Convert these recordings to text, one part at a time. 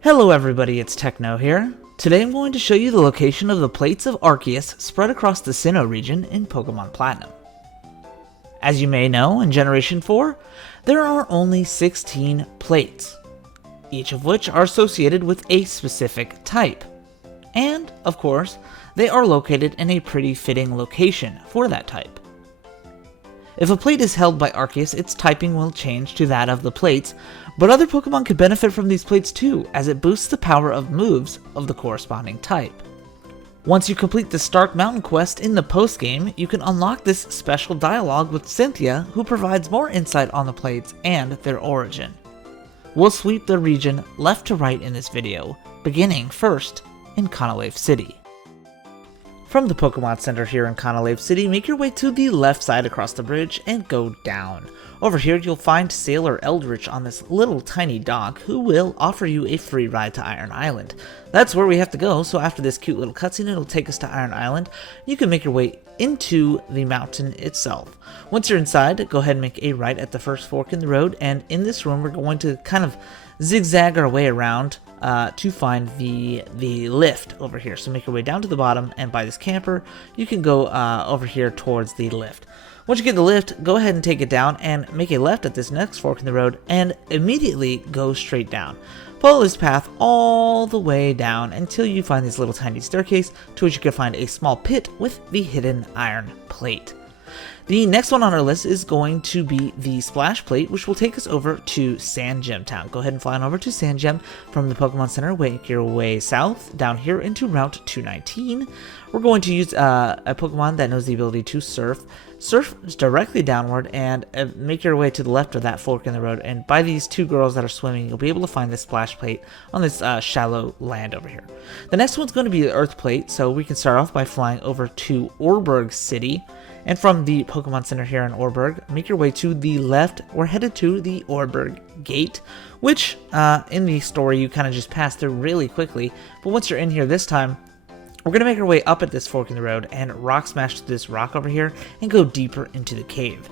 Hello everybody, it's Techno here. Today I'm going to show you the location of the Plates of Arceus spread across the Sinnoh region in Pokémon Platinum. As you may know, in Generation 4, there are only 16 plates, each of which are associated with a specific type. And, of course, they are located in a pretty fitting location for that type. If a plate is held by Arceus, its typing will change to that of the plates, but other Pokemon could benefit from these plates too, as it boosts the power of moves of the corresponding type. Once you complete the Stark Mountain quest in the post-game, you can unlock this special dialogue with Cynthia, who provides more insight on the plates and their origin. We'll sweep the region left to right in this video, beginning first in Canalave City. From the Pokemon Center here in Canalave City, make your way to the left side across the bridge and go down. Over here you'll find Sailor Eldritch on this little tiny dock, who will offer you a free ride to Iron Island. That's where we have to go, so after this cute little cutscene it'll take us to Iron Island. You can make your way into the mountain itself. Once you're inside, go ahead and make a right at the first fork in the road, and in this room we're going to kind of zigzag our way around to find the lift over here. So make your way down to the bottom, and by this camper you can go over here towards the lift. Once you get the lift, go ahead and take it down and make a left at this next fork in the road and immediately go straight down. Follow this path all the way down until you find this little tiny staircase, to which you can find a small pit with the hidden iron plate. The next one on our list is going to be the Splash Plate, which will take us over to Sand Gem Town. Go ahead and fly on over to Sand Gem from the Pokemon Center. Make your way south down here into Route 219. We're going to use a Pokemon that knows the ability to surf. Surf directly downward and make your way to the left of that fork in the road. And by these two girls that are swimming, you'll be able to find this Splash Plate on this shallow land over here. The next one's going to be the Earth Plate, so we can start off by flying over to Orberg City. And from the Pokemon Center here in Orberg, make your way to the left. We're headed to the Orberg Gate, which in the story you kind of just pass through really quickly. But once you're in here this time, we're going to make our way up at this fork in the road and rock smash to this rock over here and go deeper into the cave.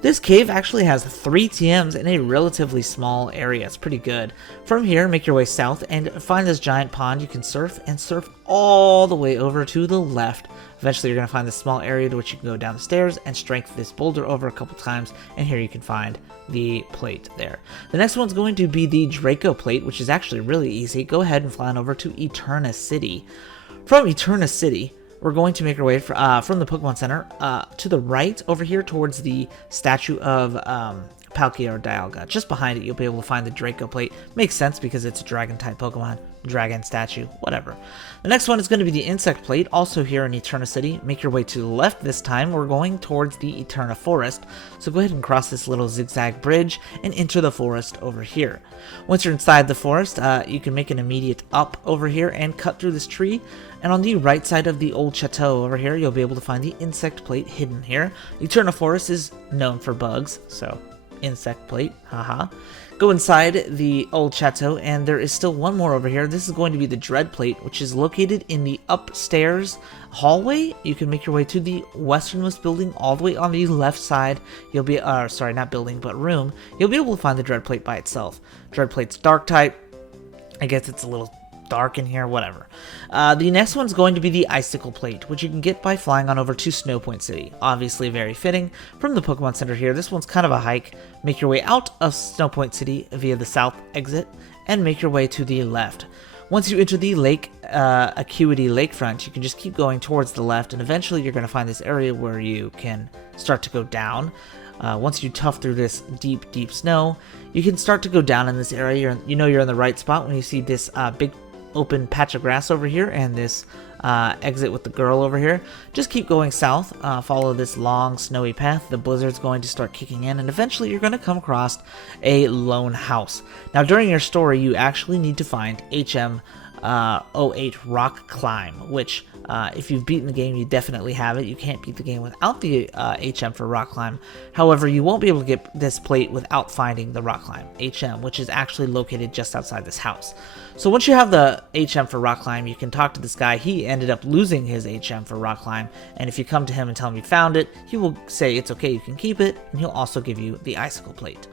This cave actually has 3 TMs in a relatively small area. It's pretty good. From here, make your way south and find this giant pond. You can surf and surf all the way over to the left. Eventually, you're going to find this small area to which you can go down the stairs and strike this boulder over a couple times, and here you can find the plate there. The next one's going to be the Draco Plate, which is actually really easy. Go ahead and fly on over to Etna City. From Etna City, we're going to make our way from the Pokemon Center to the right over here towards the statue of Palkia or Dialga. Just behind it, you'll be able to find the Draco Plate. Makes sense because it's a dragon-type Pokemon. Dragon statue, whatever. The next one is going to be the Insect Plate, also here in Etna City. Make your way to the left this time. We're going towards the Eterna Forest. So go ahead and cross this little zigzag bridge and enter the forest over here. Once you're inside the forest, you can make an immediate up over here and cut through this tree. And on the right side of the old chateau over here, you'll be able to find the Insect Plate hidden here. Eterna Forest is known for bugs, so Insect Plate, haha. Go inside the old chateau, and there is still one more over here. This is going to be the Dread Plate, which is located in the upstairs hallway. You can make your way to the westernmost building all the way on the left side. You'll be, sorry, not building, but room. You'll be able to find the Dread Plate by itself. Dread Plate's dark type. I guess it's a little dark in here, whatever. The next one's going to be the Icicle Plate, which you can get by flying on over to Snowpoint City. Obviously very fitting. From the Pokemon Center here, this one's kind of a hike. Make your way out of Snowpoint City via the south exit and make your way to the left. Once you enter the lake, Acuity Lakefront, you can just keep going towards the left, and eventually you're going to find this area where you can start to go down. Once you tough through this deep snow, you can start to go down in this area. You know you're in the right spot when you see this big open patch of grass over here and this exit with the girl over here. Just keep going south, follow this long snowy path. The blizzard's going to start kicking in, and eventually you're going to come across a lone house. Now during your story, you actually need to find HM 08 Rock Climb, which if you've beaten the game, you definitely have it. You can't beat the game without the HM for Rock Climb. However, you won't be able to get this plate without finding the Rock Climb HM, which is actually located just outside this house. So once you have the HM for Rock Climb, you can talk to this guy. He ended up losing his HM for Rock Climb, and if you come to him and tell him you found it, he will say it's okay, you can keep it, and he'll also give you the Icicle Plate.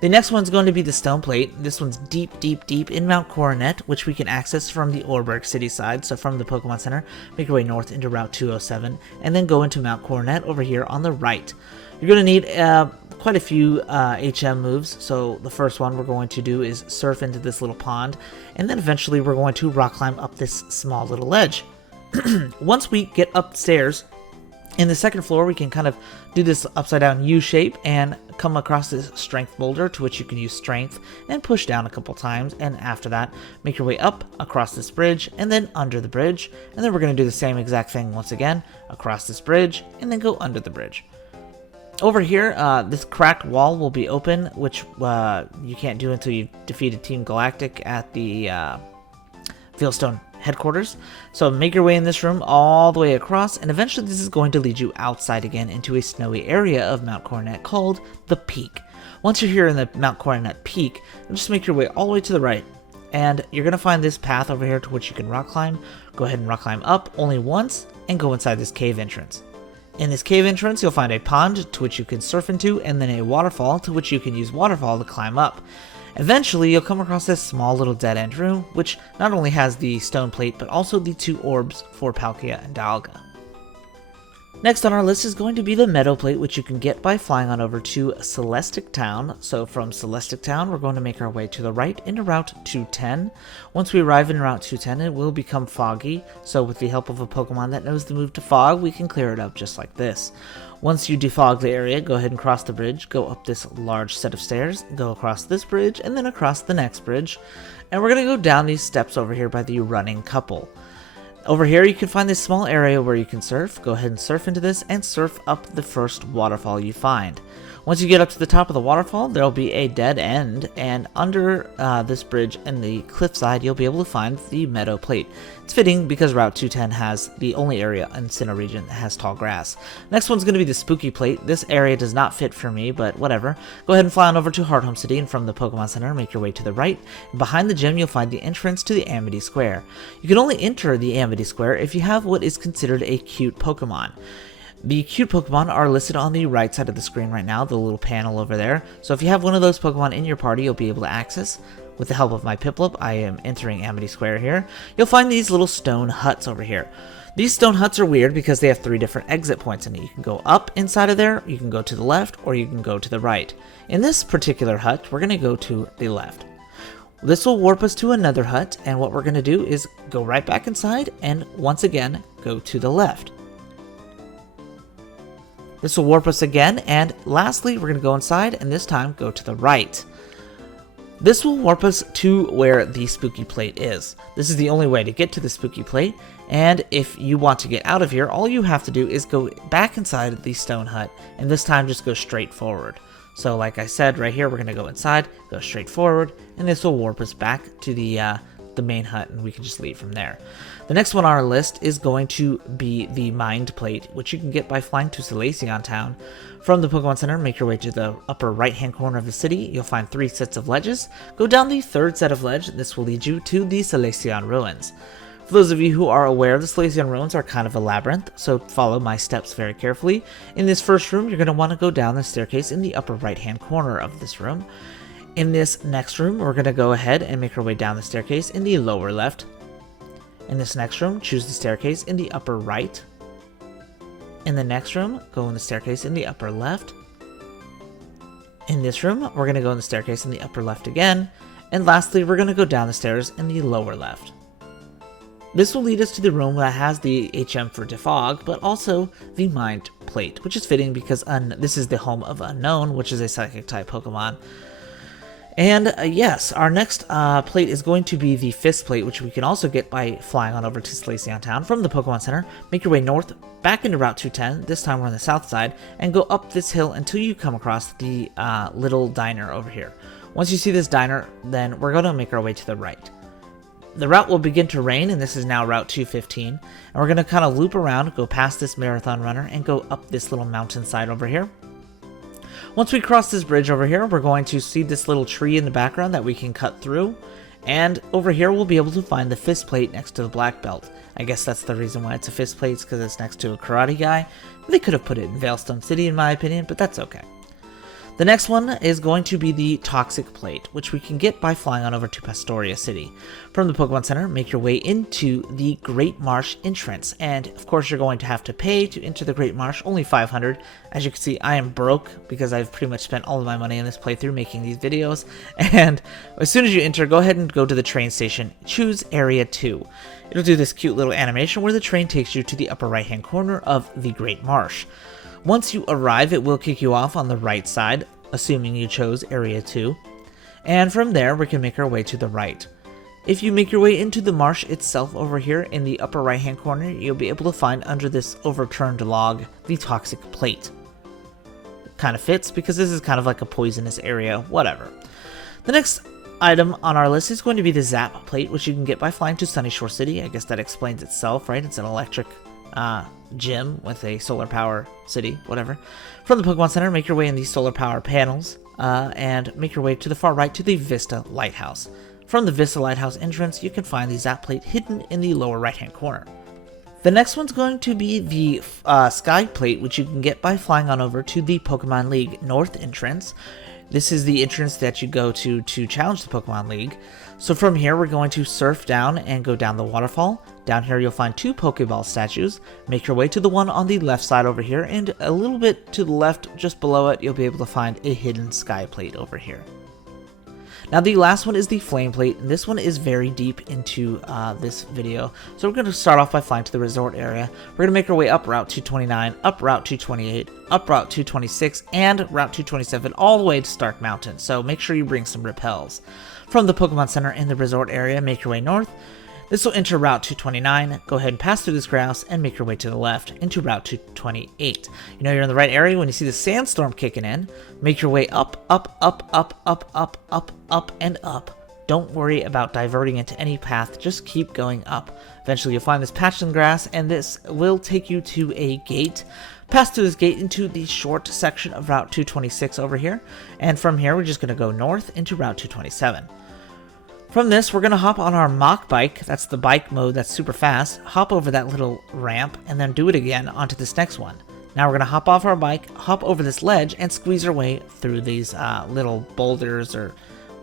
The next one's going to be the Stone Plate. This one's deep, deep, deep in Mount Coronet, which we can access from the Orberg City side. So from the Pokemon Center, make your way north into Route 207, and then go into Mount Coronet over here on the right. You're going to need quite a few HM moves. So the first one we're going to do is surf into this little pond, and then eventually we're going to rock climb up this small little ledge. Once we get upstairs, in the second floor, we can kind of do this upside down U shape and come across this strength boulder, to which you can use strength and push down a couple times. And after that, make your way up across this bridge and then under the bridge. And then we're going to do the same exact thing once again across this bridge and then go under the bridge. Over here, this cracked wall will be open, which you can't do until you've defeated Team Galactic at the Fieldstone headquarters. So make your way in this room all the way across, and eventually this is going to lead you outside again into a snowy area of Mount Coronet called the Peak. Once you're here in the Mount Coronet Peak, just make your way all the way to the right, and you're going to find this path over here to which you can rock climb. Go ahead and rock climb up only once and go inside this cave entrance. In this cave entrance, you'll find a pond to which you can surf into, and then a waterfall to which you can use waterfall to climb up. Eventually, you'll come across this small little dead-end room, which not only has the Stone Plate, but also the 2 orbs for Palkia and Dialga. Next on our list is going to be the Meadow Plate, which you can get by flying on over to Celestic Town. So from Celestic Town, we're going to make our way to the right into Route 210. Once we arrive in Route 210, it will become foggy. So with the help of a Pokemon that knows the move to fog, we can clear it up just like this. Once you defog the area, go ahead and cross the bridge, go up this large set of stairs, go across this bridge, and then across the next bridge. And we're going to go down these steps over here by the running couple. Over here, you can find this small area where you can surf. Go ahead and surf into this and surf up the first waterfall you find. Once you get up to the top of the waterfall, there will be a dead end, and under this bridge and the cliffside, you'll be able to find the Meadow Plate. It's fitting because Route 210 has the only area in Sinnoh region that has tall grass. Next one's going to be the Spooky Plate. This area does not fit for me, but whatever. Go ahead and fly on over to Hearthome City, and from the Pokemon Center, make your way to the right. And behind the gym, you'll find the entrance to the Amity Square. You can only enter the Amity Square if you have what is considered a cute Pokemon. The cute Pokemon are listed on the right side of the screen right now, the little panel over there. So if you have one of those Pokemon in your party, you'll be able to access. With the help of my Piplup, I am entering Amity Square here. You'll find these little stone huts over here. These stone huts are weird because they have 3 different exit points in it. You can go up inside of there, you can go to the left, or you can go to the right. In this particular hut, we're going to go to the left. This will warp us to another hut, and what we're going to do is go right back inside and once again go to the left. This will warp us again, and lastly, we're going to go inside, and this time go to the right. This will warp us to where the Spooky Plate is. This is the only way to get to the Spooky Plate, and if you want to get out of here, all you have to do is go back inside the stone hut, and this time just go straight forward. So like I said, right here, we're going to go inside, go straight forward, and this will warp us back to the main hut, and we can just leave from there. The next one on our list is going to be the Mind Plate, which you can get by flying to Selaceon Town. From the Pokemon Center, make your way to the upper right-hand corner of the city. You'll find 3 sets of ledges. Go down the 3rd set of ledge. This will lead you to the Selaceon Ruins. For those of you who are aware, the Selaceon Ruins are kind of a labyrinth, so follow my steps very carefully. In this first room, you're going to want to go down the staircase in the upper right-hand corner of this room. In this next room, we're going to go ahead and make our way down the staircase in the lower left. In this next room, choose the staircase in the upper right. In the next room, go in the staircase in the upper left. In this room, we're going to go in the staircase in the upper left again. And lastly, we're going to go down the stairs in the lower left. This will lead us to the room that has the HM for Defog, but also the Mind Plate, which is fitting because this is the home of Unknown, which is a Psychic-type Pokemon. And yes, our next plate is going to be the Fist Plate, which we can also get by flying on over to Selaceon Town. From the Pokemon Center, make your way north, back into Route 210, this time we're on the south side, and go up this hill until you come across the little diner over here. Once you see this diner, then we're going to make our way to the right. The route will begin to rain, and this is now Route 215, and we're going to kind of loop around, go past this marathon runner, and go up this little mountainside over here. Once we cross this bridge over here, we're going to see this little tree in the background that we can cut through, and over here we'll be able to find the Fist Plate next to the Black Belt. I guess that's the reason why it's a Fist Plate, because it's next to a karate guy. They could have put it in Veilstone City in my opinion, but that's okay. The next one is going to be the Toxic Plate, which we can get by flying on over to Pastoria City. From the Pokemon Center, make your way into the Great Marsh entrance, and of course you're going to have to pay to enter the Great Marsh, only 500. As you can see, I am broke because I've pretty much spent all of my money in this playthrough making these videos, and as soon as you enter, go ahead and go to the train station, choose Area 2. It'll do this cute little animation where the train takes you to the upper right hand corner of the Great Marsh. Once you arrive, it will kick you off on the right side, assuming you chose Area 2, and from there we can make our way to the right. If you make your way into the marsh itself over here in the upper right hand corner, you'll be able to find under this overturned log the Toxic Plate. It kind of fits because this is kind of like a poisonous area, whatever. The next item on our list is going to be the Zap Plate, which you can get by flying to Sunny Shore City. I guess that explains itself, right? It's an electric gym with a solar power city, whatever. From the Pokemon Center, make your way in the solar power panels and make your way to the far right to the Vista Lighthouse. From the Vista Lighthouse entrance, you can find the Zap Plate hidden in the lower right hand corner. The next one's going to be the Sky Plate, which you can get by flying on over to the Pokemon League North entrance. This is the entrance that you go to challenge the Pokemon League. So from here, we're going to surf down and go down the waterfall. Down here, you'll find 2 Pokeball statues. Make your way to the one on the left side over here, and a little bit to the left, just below it, you'll be able to find a hidden Sky Plate over here. Now the last one is the Flame Plate, and this one is very deep into this video. So we're going to start off by flying to the resort area. We're going to make our way up Route 229, up Route 228, up Route 226, and Route 227, all the way to Stark Mountain, so make sure you bring some repels. From the Pokemon Center in the resort area, make your way north. This will enter Route 229, go ahead and pass through this grass, and make your way to the left into Route 228. You know you're in the right area when you see the sandstorm kicking in. Make your way up, up, up, up, up, up, up, up, and up. Don't worry about diverting into any path, just keep going up. Eventually you'll find this patch in grass, and this will take you to a gate. Pass through this gate into the short section of Route 226 over here, and from here we're just going to go north into Route 227. From this, we're going to hop on our Mach Bike, that's the bike mode that's super fast, hop over that little ramp, and then do it again onto this next one. Now we're going to hop off our bike, hop over this ledge, and squeeze our way through these little boulders or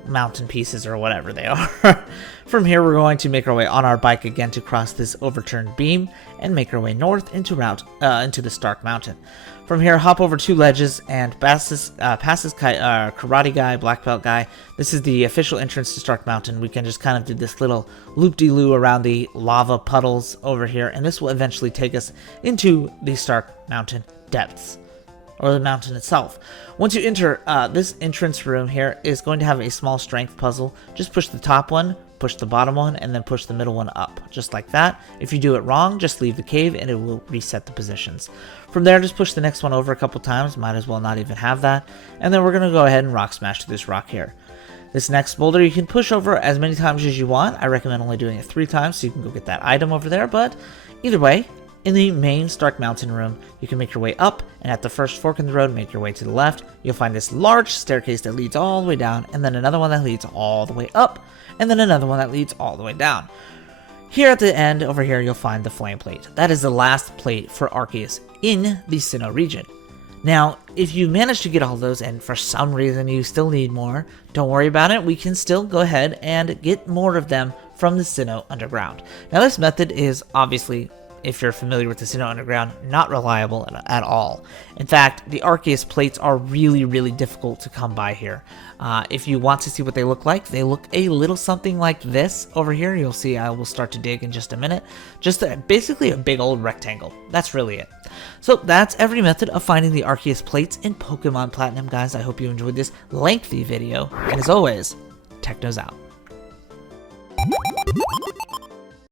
mountain pieces or whatever they are. From here, we're going to make our way on our bike again to cross this overturned beam, and make our way north into the Stark Mountain. From here, hop over 2 ledges and pass this karate guy, black belt guy. This is the official entrance to Stark Mountain. We can just kind of do this little loop-de-loo around the lava puddles over here, and this will eventually take us into the Stark Mountain depths, or the mountain itself. Once you enter, this entrance room here is going to have a small strength puzzle. Just push the top one, push the bottom one, and then push the middle one up, just like that. If you do it wrong, just leave the cave and it will reset the positions. From there, just push the next one over a couple times, might as well not even have that, and then we're going to go ahead and rock smash to this rock here. This next boulder you can push over as many times as you want. I recommend only doing it 3 times so you can go get that item over there, but either way, in the main Stark Mountain room, you can make your way up, and at the first fork in the road, make your way to the left. You'll find this large staircase that leads all the way down, and then another one that leads all the way up, and then another one that leads all the way down. Here at the end, over here, you'll find the Flame Plate. That is the last plate for Arceus in the Sinnoh region. Now, if you manage to get all those, and for some reason you still need more, don't worry about it. We can still go ahead and get more of them from the Sinnoh Underground. Now, this method is obviously, if you're familiar with the Sinnoh Underground, not reliable at all. In fact, the Arceus plates are really, really difficult to come by here. If you want to see what they look like, they look a little something like this over here. You'll see I will start to dig in just a minute. Just basically a big old rectangle. That's really it. So that's every method of finding the Arceus plates in Pokemon Platinum, guys. I hope you enjoyed this lengthy video. And as always, Techno's out.